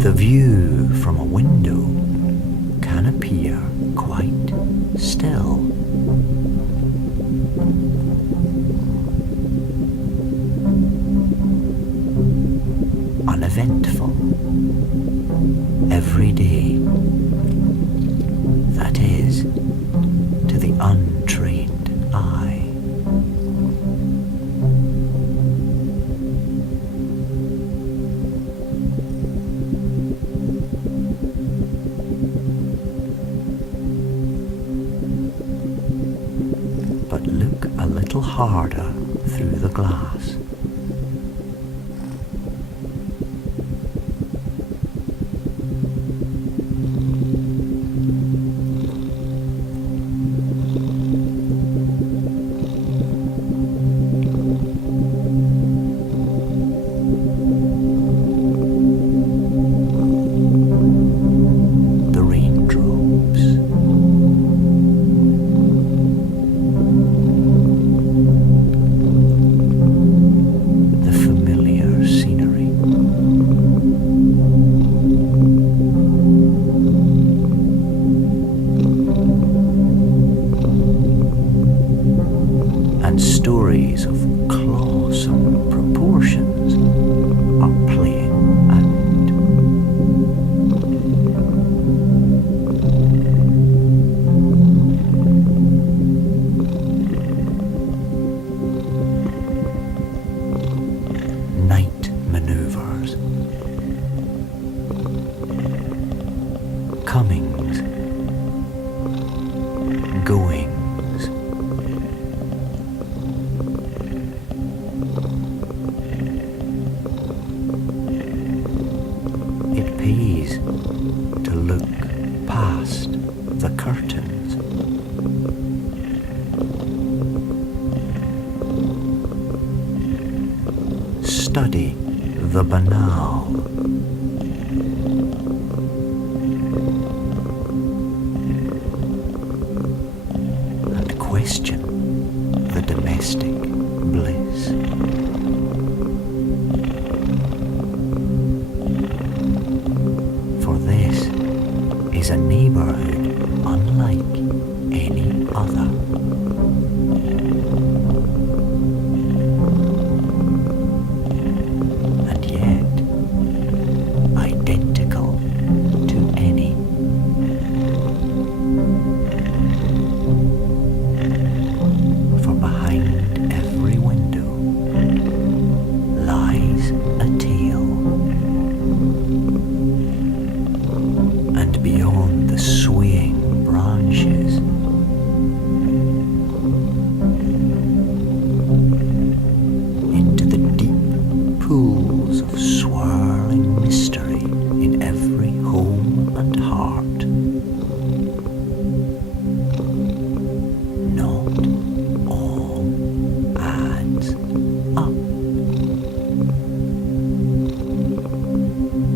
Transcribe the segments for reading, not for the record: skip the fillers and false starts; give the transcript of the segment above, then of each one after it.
The view from a window can appear quite still. Uneventful, everyday, that is, to the untrained eye. But look a little harder through the glass. The raindrops, the familiar scenery, and stories of colossal proportions are playing out. Night maneuvers, comings, goings, it pays to look past the curtains. Study the banal. And question the domestic bliss. For this is a neighborhood unlike any other. And yet identical to any. For behind every window lies a tale, and beyond the swaying branches into the deep pools of swirling mystery in every home and heart. Not all adds up.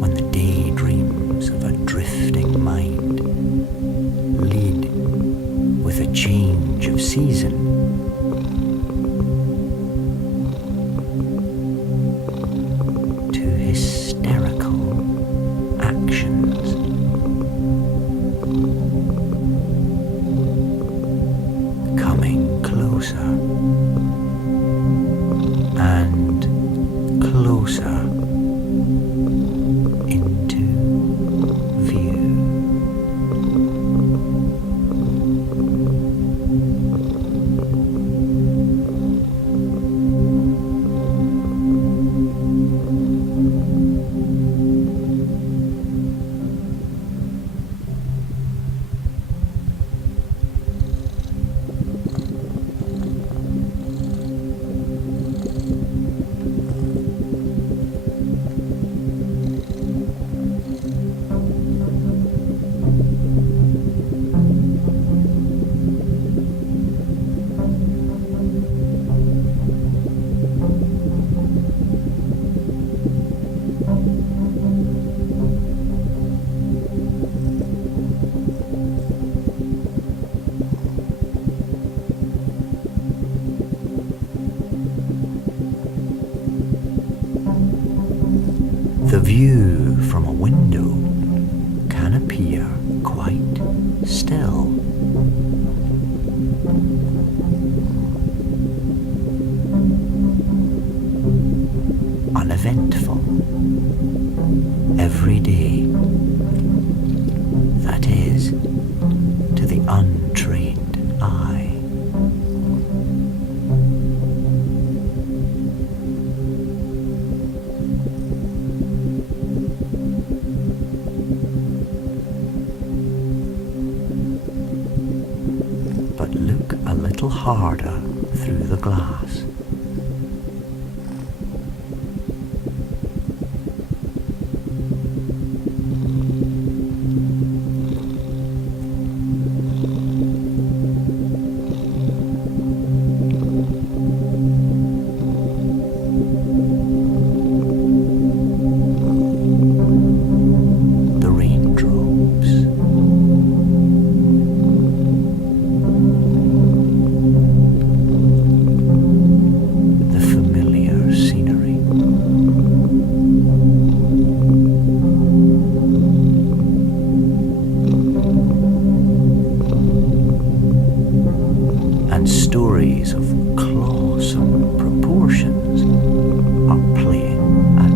When the daydreams of a drifting mind lead with a change of season to hysterical actions. Coming closer and closer into view. The view view from a window can appear quite still. Uneventful, everyday, that is, to the untrained eye. But look a little harder through the glass. The raindrops, the familiar scenery, and stories of colossal proportions are playing out.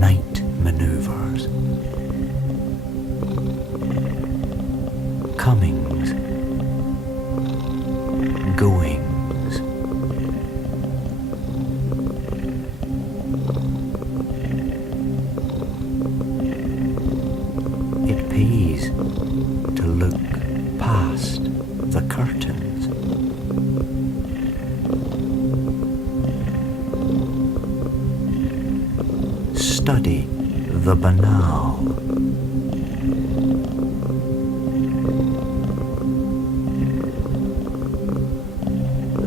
Night maneuvers, comings, goings, it pays to look past the curtains. Study the banal.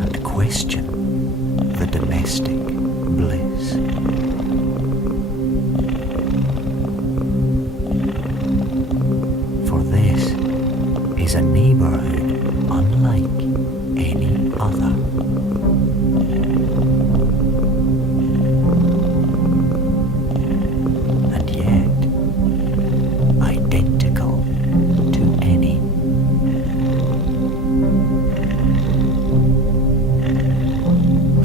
And question the domestic bliss. For this is a neighborhood unlike any other. And yet identical to any.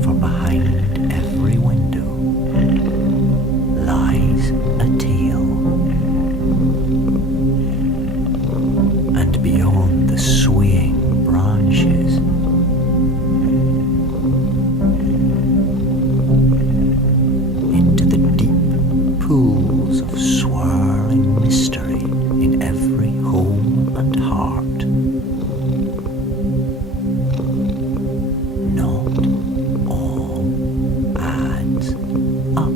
For behind every window lies a tale, and beyond the swaying branches into the deep pools of swirling mystery in every home and heart. Not all adds up.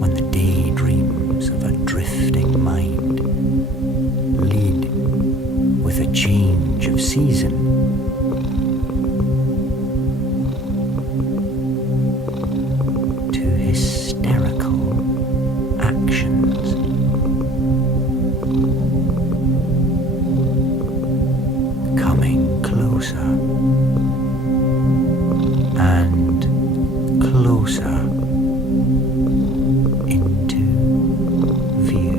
When the daydreams of a drifting mind lead with a change of season to hysterical actions. Coming closer and closer into view.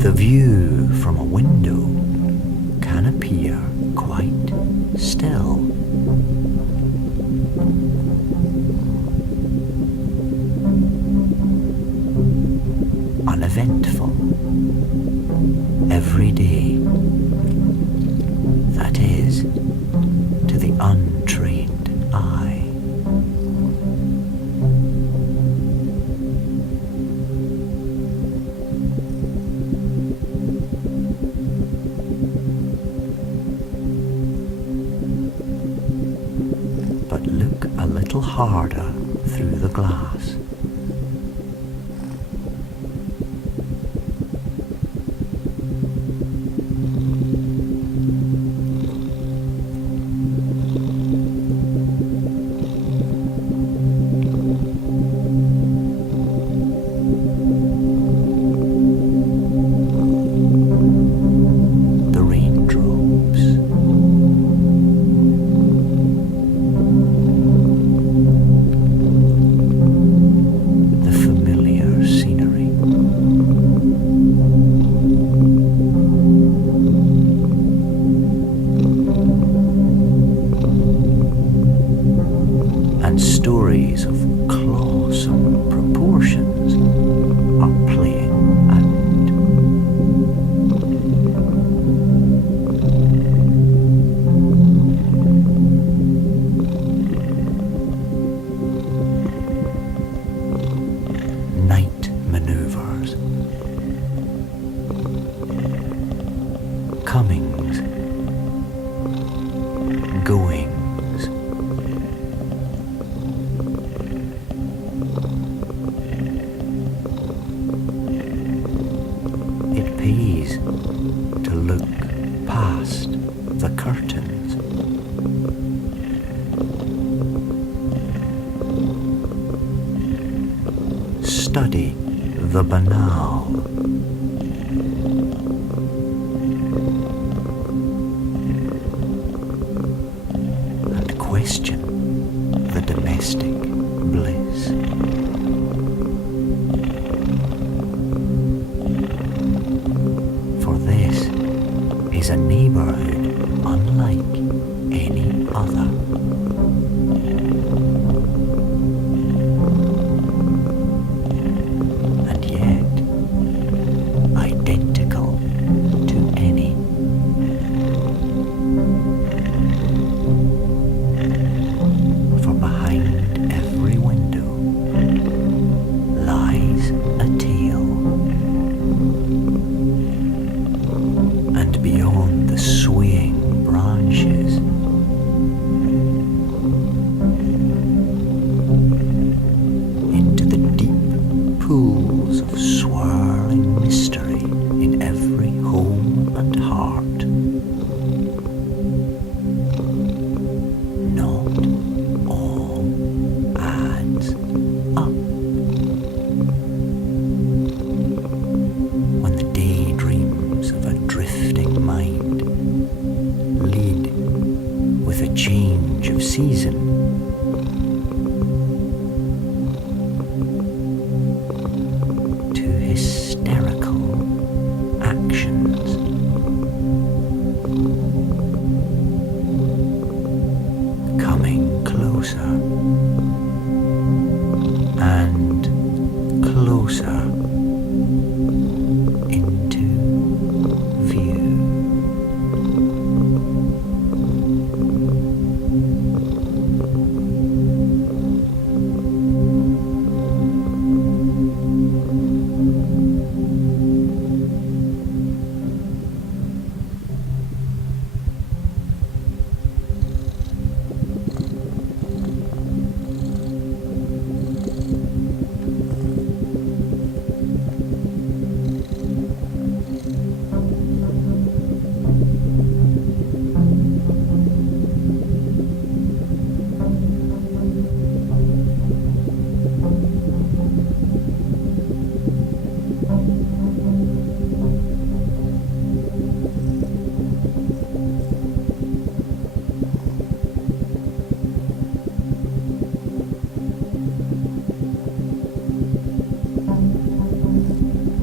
The view from a window can appear quite still. Uneventful, everyday, that is, to the untrained eye. But look a little harder through the glass. The raindrops, the familiar scenery, and stories of colossal proportions are playing out. Night maneuvers, comings, goings, it pays to look past the curtains. Study the banal. And question the domestic bliss. For this is a neighborhood unlike any other. And yet identical to any. For behind every window lies a tale, and beyond the swaying branches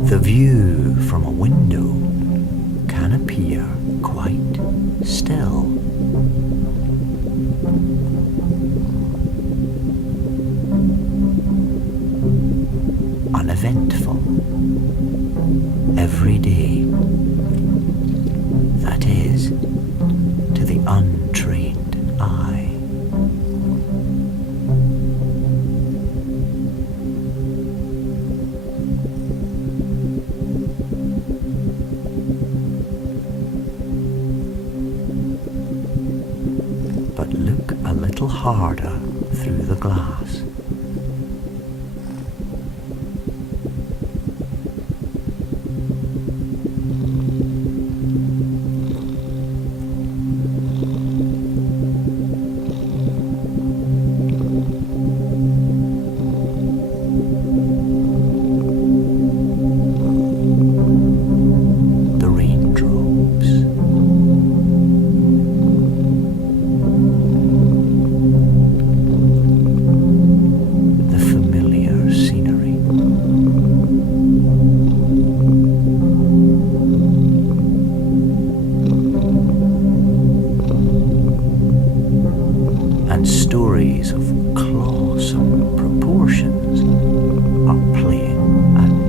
The view from a window can appear quite still. Uneventful. Every day. That is, to the untrained eye. But look a little harder through the glass. The raindrops. The familiar scenery. And stories of colossal proportions are playing out.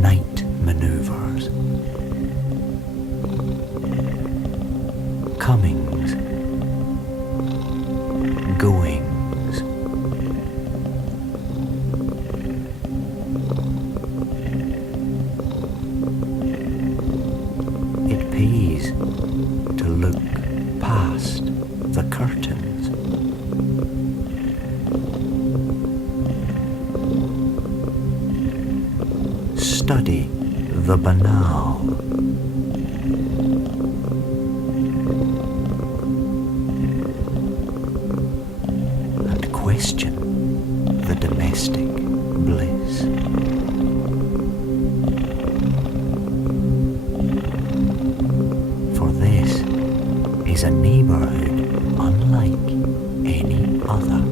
Night maneuvers. Comings. Goings. It pays to look past the curtains. Study the banal. And question the domestic bliss. For this is a neighborhood unlike any other.